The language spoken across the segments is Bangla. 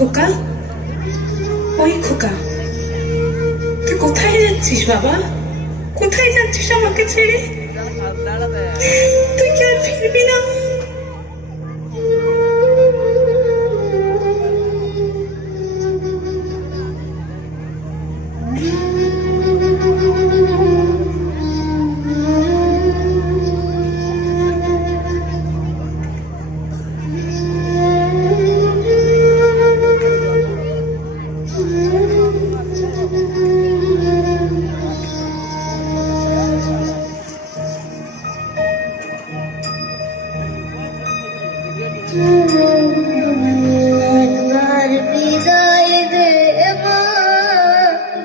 খোকা, ওই খোকা, তুই কোথায় যাচ্ছিস বাবা? কোথায় যাচ্ছিস আমাকে ছেড়ে? তুই কি আর ফিরবি না? একবার বিদায় দে মা,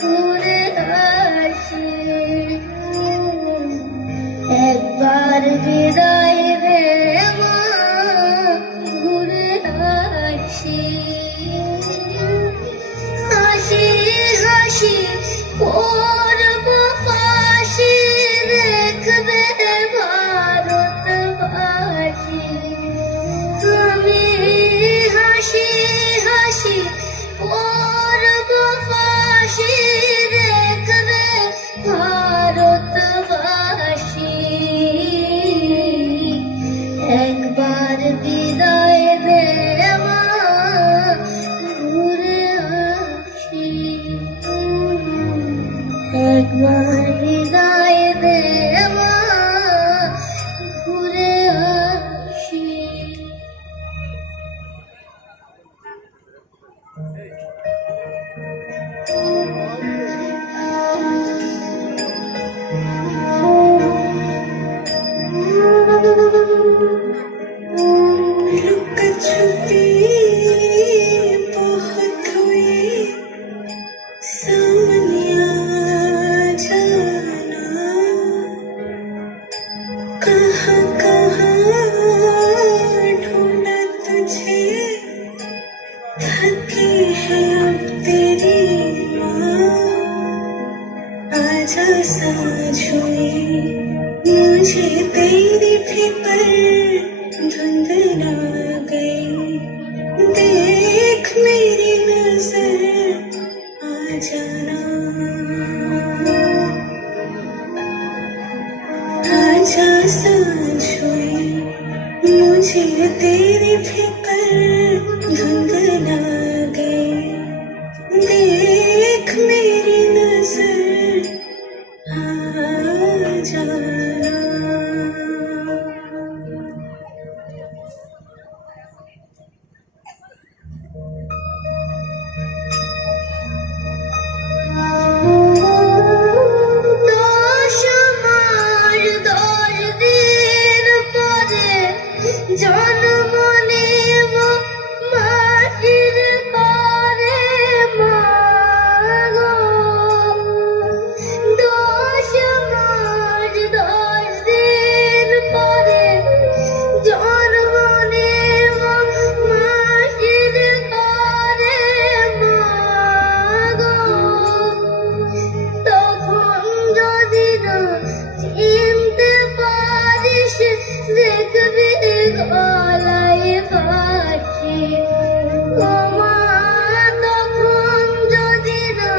ঘুরে আসি। একবার বিদায় দে মা, ঘুরে আসি। হাসি হাসি করব ফাঁসি, দেখবে ভারতবাসী। আমি হাসি হাসি করব ফাঁসি, দেখবে ভারতবাসী। একবার বিদায় দে মা, ঘুরে আসি। একবার বিদায় দে মা, ঘুরে আসি। लुका छुपी बहुत हुई, सामने आ जाना। कहाँ कहाँ ढूंढा तुझे, थकी है अब तेरी माँ। आजा साँझ हुई, मुझे तेरी फिक्र धुंध ना गई। देख मेरी नजर आ जाना। आजा साँझ हुई, मुझे तेरी फिक्र धुंध ना गई। देख मेरी नजर आ जाना। দশ মাস 10 দিন পরে জন্ম নেব মাটির ঘরে মা গো। 10 মাস 10 দিন পরে জন্ম নেব মাটির ঘরে মা গো। তখন যদি না চিনতে পারিস, দেখবি গলায় ফাঁসি। ও মা, তখন যদি না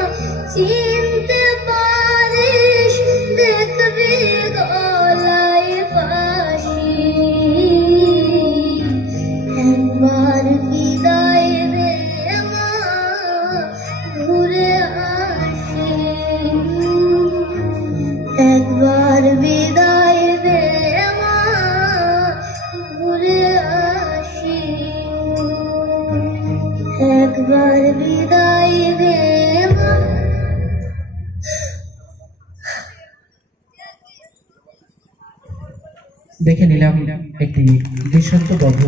চিনতে পারিস, দেখবি গলায় ফাঁসি। একবার বিদায় দে মা, ঘুরে আসি। একবার বিদায় দে মা, ঘুরে আসি। একবার বিদায় দে মা। দেখে নিলাম একটি দৃষ্টান্তবদ্ধ